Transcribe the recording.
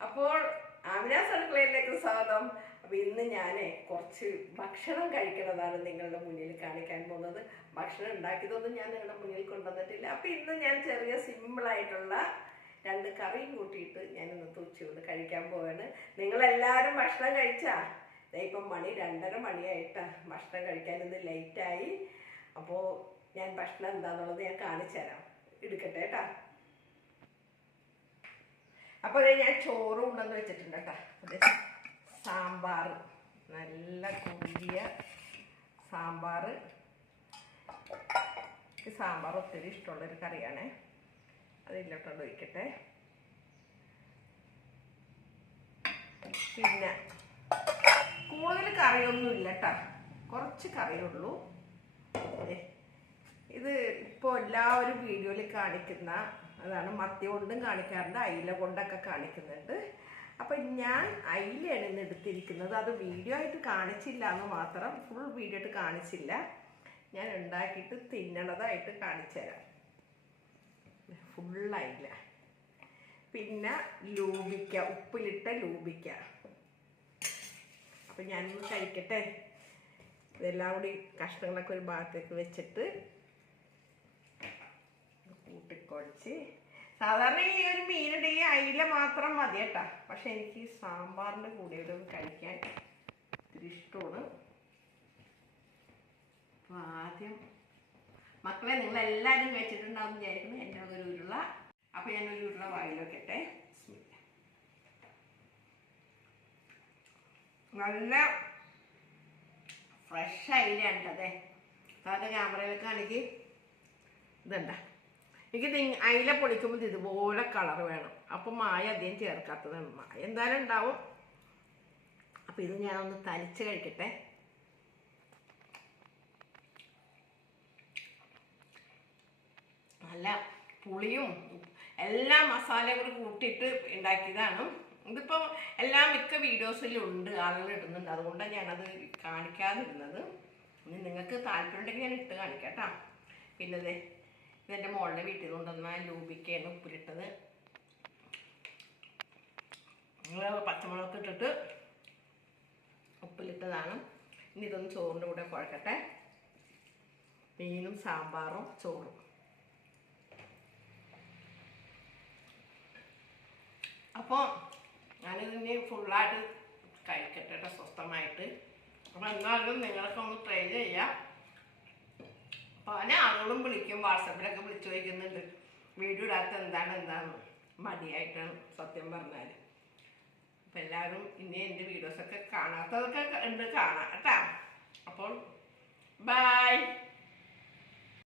അപ്പോൾ ആമിനാസ് അടുക്കളയിലേക്ക് സ്വാഗതം. അപ്പൊ ഇന്ന് ഞാൻ കുറച്ച് ഭക്ഷണം കഴിക്കുന്നതാണ് നിങ്ങളുടെ മുന്നിൽ കാണിക്കാൻ പോകുന്നത്. ഭക്ഷണം ഉണ്ടാക്കിയതൊന്നും ഞാൻ നിങ്ങളുടെ മുന്നിൽ കൊണ്ടുവന്നിട്ടില്ല. അപ്പൊ ഇന്ന് ഞാൻ ചെറിയ സിമ്പിൾ ആയിട്ടുള്ള രണ്ട് കറിയും കൂട്ടിയിട്ട് ഞാൻ ഇന്നത്തെ ഉച്ചയോട് കഴിക്കാൻ പോവാണ്. നിങ്ങളെല്ലാവരും ഭക്ഷണം കഴിച്ചാ? ഇപ്പം മണി രണ്ടര മണിയായിട്ടാ ഭക്ഷണം കഴിക്കാൻ ഇന്ന് ലേറ്റായി അപ്പോൾ ഞാൻ ഭക്ഷണം എന്താണെന്നുള്ളത് ഞാൻ കാണിച്ചു തരാം എടുക്കട്ടെ കേട്ടാ? അപ്പോൾ ഞാൻ ചോറും ഉണ്ടെന്ന് വെച്ചിട്ടുണ്ട് കേട്ടോ. സാമ്പാർ നല്ല കുഴിയ സാമ്പാർ സാമ്പാർ ഒത്തിരി ഇഷ്ടമുള്ളൊരു കറിയാണ്. അതിലോട്ടോണ്ട് ഒഴിക്കട്ടെ. പിന്നെ കൂടുതൽ കറിയൊന്നും ഇല്ല കേട്ടോ. കുറച്ച് കറിയുള്ളൂ ഇത് ഇപ്പോൾ എല്ലാവരും വീഡിയോയിൽ കാണിക്കുന്ന അതാണ് മത്തി കൊണ്ടും കാണിക്കാറുണ്ട് അയില കൊണ്ടൊക്കെ കാണിക്കുന്നുണ്ട്. അപ്പം ഞാൻ അയിലയാണ് ഇന്ന് എടുത്തിരിക്കുന്നത്. അത് വീഡിയോ ആയിട്ട് കാണിച്ചില്ല എന്ന് മാത്രം ഫുൾ വീഡിയോ ആയിട്ട് കാണിച്ചില്ല. ഞാൻ ഉണ്ടാക്കിയിട്ട് തിന്നണതായിട്ട് കാണിച്ചുതരാം. ഫുള്ളായില്ല പിന്നെ ലൂബിക്ക ഉപ്പിലിട്ട ലൂബിക്ക. അപ്പം ഞാനൊന്ന് കഴിക്കട്ടെ. ഇതെല്ലാം കൂടി കഷ്ണങ്ങളൊക്കെ ഒരു ഭാഗത്തേക്ക് വെച്ചിട്ട് കൂട്ടിക്കുഴച്ച് സാധാരണ ഈ ഒരു മീനിടെ ഈ അയില മാത്രം മതി കേട്ടാ. പക്ഷെ എനിക്ക് സാമ്പാറിന്റെ കൂടെ ഒരു കഴിക്കാൻ ഇത്തിരി ഇഷ്ടമാണ്. അപ്പോൾ ആദ്യം മക്കളെ നിങ്ങൾ എല്ലാരും കഴിച്ചിട്ടുണ്ടാവും വിചാരിക്കുന്നു. എന്റെ ഒരു ഉരുള. അപ്പോൾ ഞാൻ ഒരു ഉരുള വായിൽ വെക്കട്ടെ നല്ല ഫ്രഷ് അയില ഉണ്ടതേ. സാധാരണ ക്യാമറയിൽ കാണിക്ക്. ഇതണ്ട? എനിക്ക് തിങ് അയില പൊളിക്കുമ്പോൾ ഇതുപോലെ കളർ വേണം. അപ്പം മായ അധികം ചേർക്കാത്തതാണ്. മായ എന്തായാലും ഉണ്ടാവും. അപ്പം ഇത് ഞാനൊന്ന് തലിച്ച് കഴിക്കട്ടെ. നല്ല പുളിയും എല്ലാ മസാലകളും കൂടി കൂട്ടിയിട്ട് ഉണ്ടാക്കിയതാണ്. ഇതിപ്പോൾ എല്ലാ മിക്ക വീഡിയോസിലും ഉണ്ട് ആളുകൾ ഇടുന്നുണ്ട്. അതുകൊണ്ടാണ് ഞാനത് കാണിക്കാതിരുന്നത്. ഇനി നിങ്ങൾക്ക് താല്പര്യം ഉണ്ടെങ്കിൽ ഞാൻ ഇട്ട് കാണിക്കാം കേട്ടോ. പിന്നെ ഇതെന്റെ മോളുടെ വീട്ടിൽ കൊണ്ടുവന്ന ലൂബിക്കയാണ് ഉപ്പിലിട്ടത്. പച്ചമുളക് ഇട്ടിട്ട് ഉപ്പിലിട്ടതാണ്. ഇനി ഇതൊന്ന് ചോറിന്റെ കൂടെ കുഴക്കട്ടെ. മീനും സാമ്പാറും ചോറും. അപ്പോൾ ഞാനിതിന് ഫുള്ളായിട്ട് കഴിക്കട്ടെ കേട്ടോ സ്വസ്ഥമായിട്ട്. അപ്പോൾ എന്നാലും നിങ്ങളൊക്കെ ഒന്ന് ട്രൈ ചെയ്യാം. പല ആളുകളും വിളിക്കും വാട്സപ്പിലൊക്കെ വിളിച്ചു ചോദിക്കുന്നുണ്ട്. വീഡിയോ ഇടാത്ത എന്താണ് എന്താണ് മടിയായിട്ടാണ് സത്യം പറഞ്ഞാൽ അപ്പം എല്ലാവരും ഇനി എന്റെ വീഡിയോസൊക്കെ കാണാത്തതൊക്കെ ഉണ്ട് കാണാം കേട്ടോ. അപ്പോൾ ബൈ